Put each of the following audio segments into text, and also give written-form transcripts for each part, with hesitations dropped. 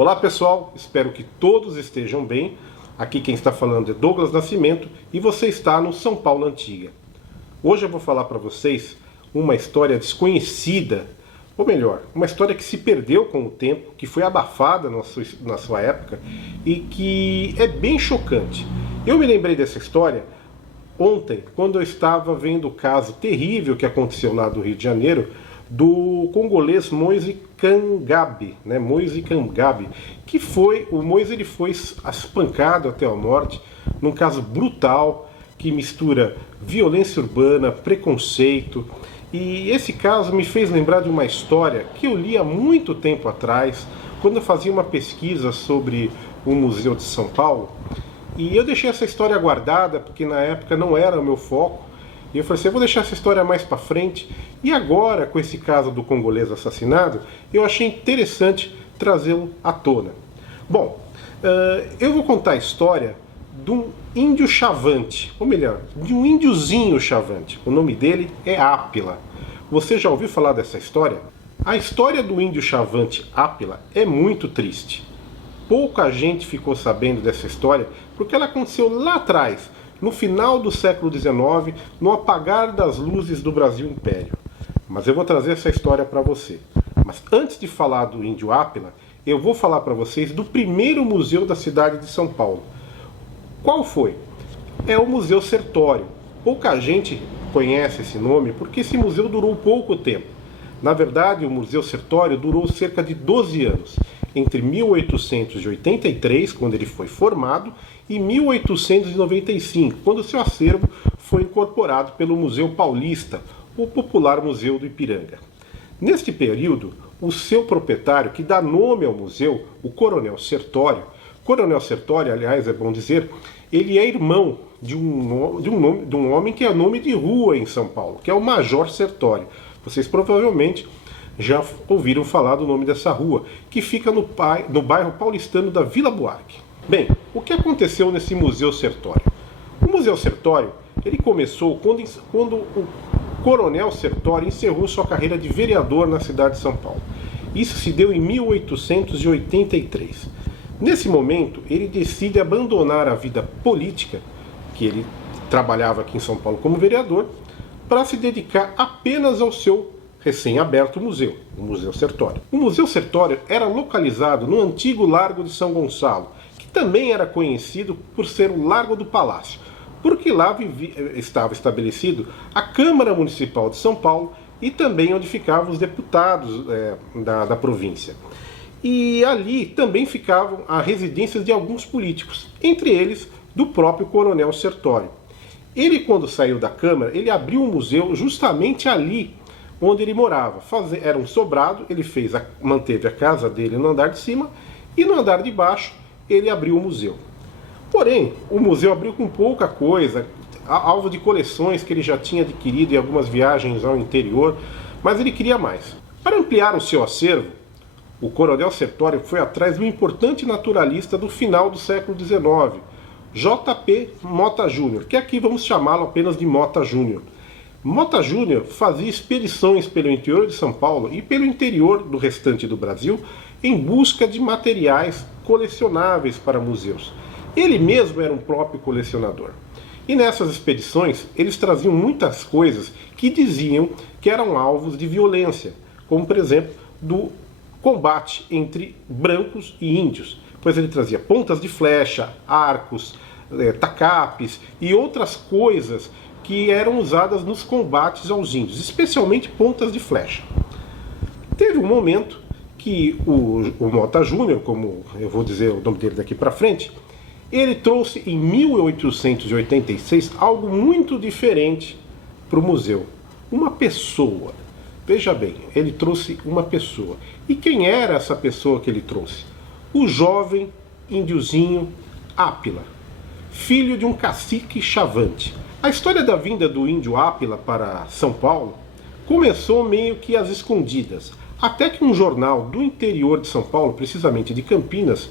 Olá pessoal, espero que todos estejam bem. Aqui quem está falando é Douglas Nascimento e você está no São Paulo Antiga. Hoje eu vou falar para vocês uma história desconhecida, ou melhor, uma história que se perdeu com o tempo, que foi abafada na sua época e que é bem chocante. Eu me lembrei dessa história ontem, quando eu estava vendo o caso terrível que aconteceu lá do Rio de Janeiro, do congolês Moise Kangabe, Moise Kangabe, que foi, o Moise ele foi espancado até a morte, num caso brutal, que mistura violência urbana, preconceito, e esse caso me fez lembrar de uma história que eu li há muito tempo atrás, quando eu fazia uma pesquisa sobre o Museu de São Paulo, e eu deixei essa história guardada, porque na época não era o meu foco, e eu falei assim, eu vou deixar essa história mais para frente. E agora, com esse caso do congolês assassinado, eu achei interessante trazê-lo à tona. Bom, eu vou contar a história de um índio chavante, ou melhor, de um índiozinho chavante. O nome dele é Ápila. Você já ouviu falar dessa história? A história do índio chavante Ápila é muito triste. Pouca gente ficou sabendo dessa história porque ela aconteceu lá atrás, no final do século XIX, no apagar das luzes do Brasil Império. Mas eu vou trazer essa história para você. Mas antes de falar do índio Ápila, eu vou falar para vocês do primeiro museu da cidade de São Paulo. Qual foi? É o Museu Sertório. Pouca gente conhece esse nome porque esse museu durou pouco tempo. Na verdade, o Museu Sertório durou cerca de 12 anos. Entre 1883, quando ele foi formado, e 1895, quando seu acervo foi incorporado pelo Museu Paulista, o popular Museu do Ipiranga. Neste período, o seu proprietário, que dá nome ao museu, o Coronel Sertório, aliás, é bom dizer, ele é irmão de um homem que é nome de rua em São Paulo, que é o Major Sertório. Vocês provavelmente já ouviram falar do nome dessa rua, que fica no bairro paulistano da Vila Buarque. Bem, o que aconteceu nesse Museu Sertório? O Museu Sertório ele começou quando o Coronel Sertório encerrou sua carreira de vereador na cidade de São Paulo. Isso se deu em 1883. Nesse momento, ele decide abandonar a vida política, que ele trabalhava aqui em São Paulo como vereador, para se dedicar apenas ao seu recém-aberto museu, o Museu Sertório. O Museu Sertório era localizado no antigo Largo de São Gonçalo, que também era conhecido por ser o Largo do Palácio, porque lá estava estabelecido a Câmara Municipal de São Paulo e também onde ficavam os deputados da província. E ali também ficavam as residências de alguns políticos, entre eles do próprio Coronel Sertório. Ele, quando saiu da Câmara, ele abriu um museu justamente ali onde ele morava. Era um sobrado, ele manteve a casa dele no andar de cima e no andar de baixo ele abriu o museu. Porém, o museu abriu com pouca coisa, alvo de coleções que ele já tinha adquirido em algumas viagens ao interior, mas ele queria mais. Para ampliar o seu acervo, o Coronel Sertório foi atrás de um importante naturalista do final do século XIX, J.P. Mota Júnior, que aqui vamos chamá-lo apenas de Mota Júnior. Mota Júnior fazia expedições pelo interior de São Paulo e pelo interior do restante do Brasil em busca de materiais colecionáveis para museus. Ele mesmo era um próprio colecionador. E nessas expedições eles traziam muitas coisas que diziam que eram alvos de violência, como por exemplo do combate entre brancos e índios, pois ele trazia pontas de flecha, arcos, tacapes e outras coisas que eram usadas nos combates aos índios, especialmente pontas de flecha. Teve um momento que o Mota Júnior, como eu vou dizer o nome dele daqui para frente, ele trouxe em 1886 algo muito diferente para o museu. Uma pessoa. Veja bem, ele trouxe uma pessoa. E quem era essa pessoa que ele trouxe? O jovem índiozinho Ápila, filho de um cacique chavante. A história da vinda do índio Ápila para São Paulo começou meio que às escondidas, até que um jornal do interior de São Paulo, precisamente de Campinas,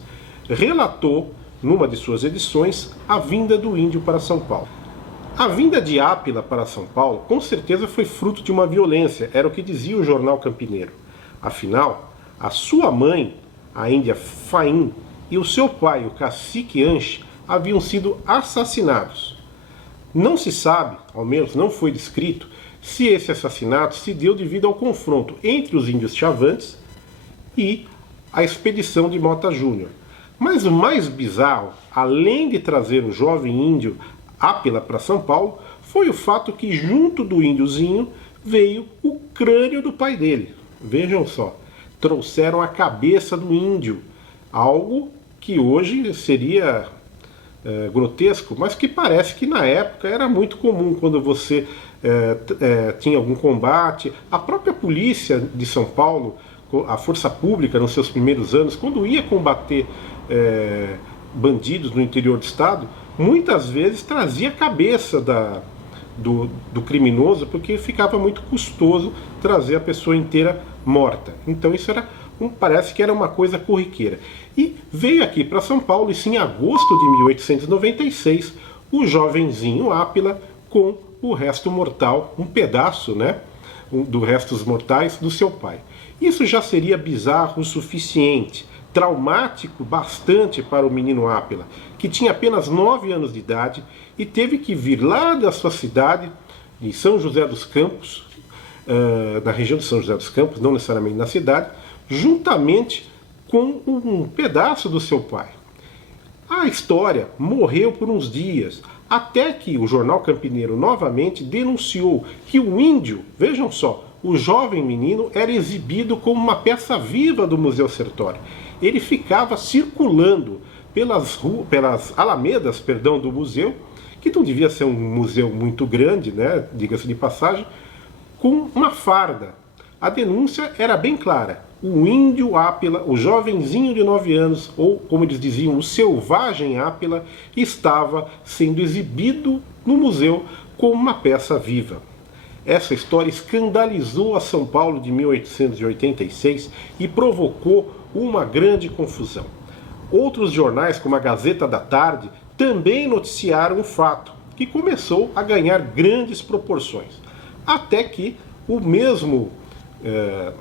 relatou, numa de suas edições, a vinda do índio para São Paulo. A vinda de Ápila para São Paulo com certeza foi fruto de uma violência, era o que dizia o jornal campineiro. Afinal, a sua mãe, a Índia Faim, e o seu pai, o cacique Anche, haviam sido assassinados. Não se sabe, ao menos não foi descrito, se esse assassinato se deu devido ao confronto entre os índios Chavantes e a expedição de Mota Júnior. Mas o mais bizarro, além de trazer o jovem índio Ápila para São Paulo, foi o fato que junto do índiozinho veio o crânio do pai dele. Vejam só, trouxeram a cabeça do índio, algo que hoje seria grotesco, mas que parece que na época era muito comum quando você tinha algum combate. A própria polícia de São Paulo, a força pública nos seus primeiros anos, quando ia combater bandidos no interior do estado, muitas vezes trazia a cabeça do criminoso, porque ficava muito custoso trazer a pessoa inteira morta. Então isso parece que era uma coisa corriqueira. E veio aqui para São Paulo, isso em agosto de 1896, o jovenzinho Ápila com o resto mortal, um pedaço, dos restos mortais do seu pai. Isso já seria bizarro o suficiente, traumático bastante para o menino Ápila, que tinha apenas 9 anos de idade e teve que vir lá da sua cidade, de São José dos Campos, na região de São José dos Campos, não necessariamente na cidade, juntamente com um pedaço do seu pai. A história morreu por uns dias, até que o jornal Campineiro novamente denunciou que o índio, vejam só, o jovem menino era exibido como uma peça viva do Museu Sertório. Ele ficava circulando pelas alamedas, do museu, que não devia ser um museu muito grande, diga-se de passagem, com uma farda. A denúncia era bem clara. O índio Ápila, o jovenzinho de 9 anos, ou como eles diziam, o selvagem Ápila, estava sendo exibido no museu como uma peça viva. Essa história escandalizou a São Paulo de 1886 e provocou uma grande confusão. Outros jornais, como a Gazeta da Tarde, também noticiaram o fato, que começou a ganhar grandes proporções. Até que o mesmo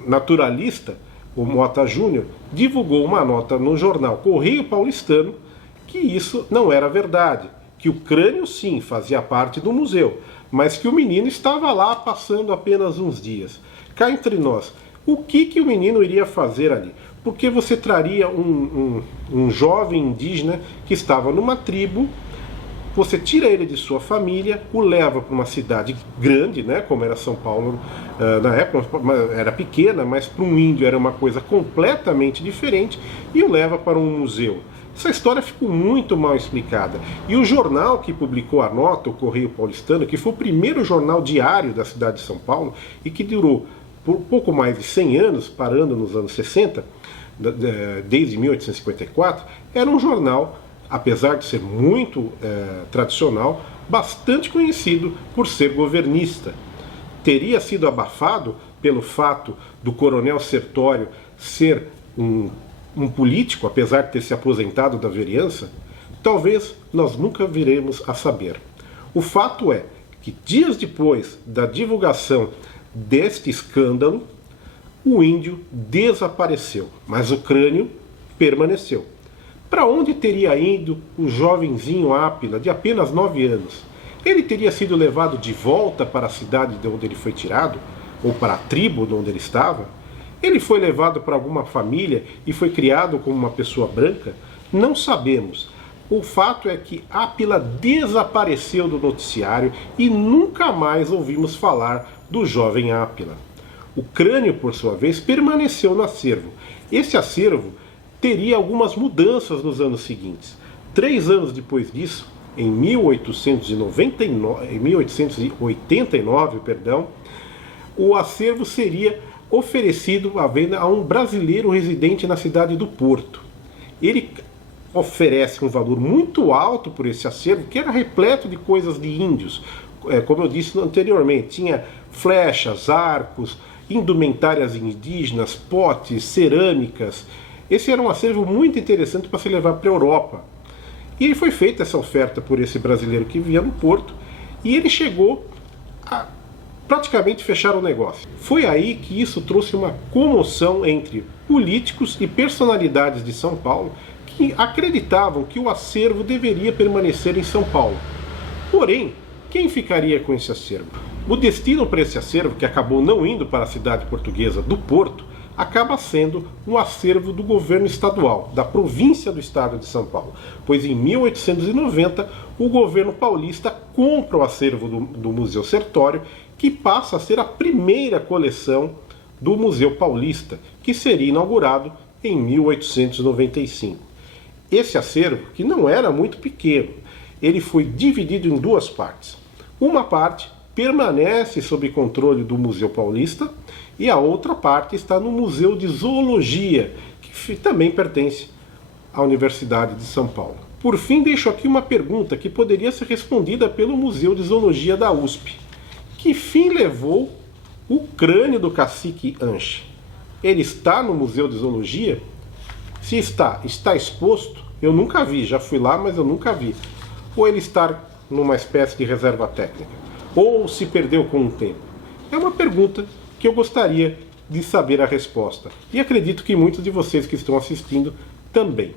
naturalista, o Mota Júnior, divulgou uma nota no jornal Correio Paulistano que isso não era verdade, que o crânio sim fazia parte do museu, mas que o menino estava lá passando apenas uns dias. Cá entre nós, o que o menino iria fazer ali? Porque você traria um jovem indígena que estava numa tribo, você tira ele de sua família, o leva para uma cidade grande, como era São Paulo na época, era pequena, mas para um índio era uma coisa completamente diferente, e o leva para um museu. Essa história ficou muito mal explicada. E o jornal que publicou a nota, o Correio Paulistano, que foi o primeiro jornal diário da cidade de São Paulo e que durou por pouco mais de 100 anos, parando nos anos 60, desde 1854, era um jornal, apesar de ser muito tradicional, bastante conhecido por ser governista. Teria sido abafado pelo fato do coronel Sertório ser um político, apesar de ter se aposentado da vereança? Talvez nós nunca viremos a saber. O fato é que dias depois da divulgação deste escândalo, o índio desapareceu, mas o crânio permaneceu. Para onde teria ido o jovenzinho Ápila, de apenas 9 anos? Ele teria sido levado de volta para a cidade de onde ele foi tirado? Ou para a tribo de onde ele estava? Ele foi levado para alguma família e foi criado como uma pessoa branca? Não sabemos. O fato é que Ápila desapareceu do noticiário e nunca mais ouvimos falar do jovem Ápila. O crânio, por sua vez, permaneceu no acervo. Esse acervo teria algumas mudanças nos anos seguintes. 3 anos depois disso, em 1889, o acervo seria oferecido à venda a um brasileiro residente na cidade do Porto. Ele oferece um valor muito alto por esse acervo, que era repleto de coisas de índios. Como eu disse anteriormente, tinha flechas, arcos, indumentárias indígenas, potes, cerâmicas. Esse era um acervo muito interessante para se levar para a Europa. E foi feita essa oferta por esse brasileiro que vivia no Porto, e ele chegou a praticamente fecharam o negócio. Foi aí que isso trouxe uma comoção entre políticos e personalidades de São Paulo que acreditavam que o acervo deveria permanecer em São Paulo. Porém, quem ficaria com esse acervo? O destino para esse acervo, que acabou não indo para a cidade portuguesa do Porto, acaba sendo um acervo do governo estadual, da província do estado de São Paulo. Pois em 1890, o governo paulista compra o acervo do Museu Sertório, que passa a ser a primeira coleção do Museu Paulista, que seria inaugurado em 1895. Esse acervo, que não era muito pequeno, ele foi dividido em duas partes. Uma parte permanece sob controle do Museu Paulista e a outra parte está no Museu de Zoologia, que também pertence à Universidade de São Paulo. Por fim, deixo aqui uma pergunta que poderia ser respondida pelo Museu de Zoologia da USP. Que fim levou o crânio do cacique Anche? Ele está no Museu de Zoologia? Se está exposto? Eu nunca vi, já fui lá, mas eu nunca vi. Ou ele está numa espécie de reserva técnica? Ou se perdeu com o tempo? É uma pergunta que eu gostaria de saber a resposta. E acredito que muitos de vocês que estão assistindo também.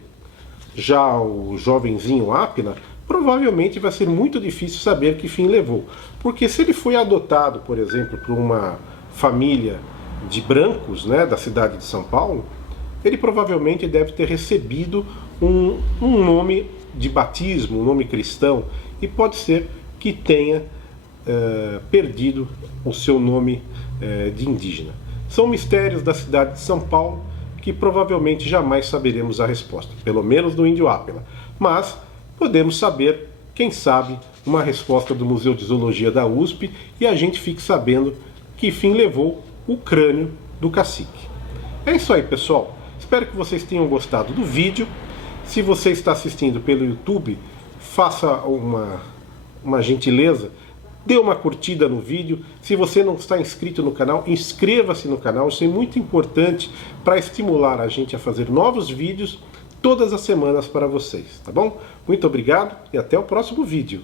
Já o jovenzinho Apina, provavelmente vai ser muito difícil saber que fim levou. Porque se ele foi adotado, por exemplo, por uma família de brancos, né, da cidade de São Paulo, ele provavelmente deve ter recebido um nome de batismo, um nome cristão, e pode ser que tenha perdido o seu nome de indígena. São mistérios da cidade de São Paulo que provavelmente jamais saberemos a resposta, pelo menos do índio Apina. Mas podemos saber, quem sabe, uma resposta do Museu de Zoologia da USP e a gente fique sabendo que fim levou o crânio do cacique. É isso aí, pessoal. Espero que vocês tenham gostado do vídeo. Se você está assistindo pelo YouTube, faça uma gentileza, dê uma curtida no vídeo. Se você não está inscrito no canal, inscreva-se no canal. Isso é muito importante para estimular a gente a fazer novos vídeos todas as semanas para vocês, tá bom? Muito obrigado e até o próximo vídeo.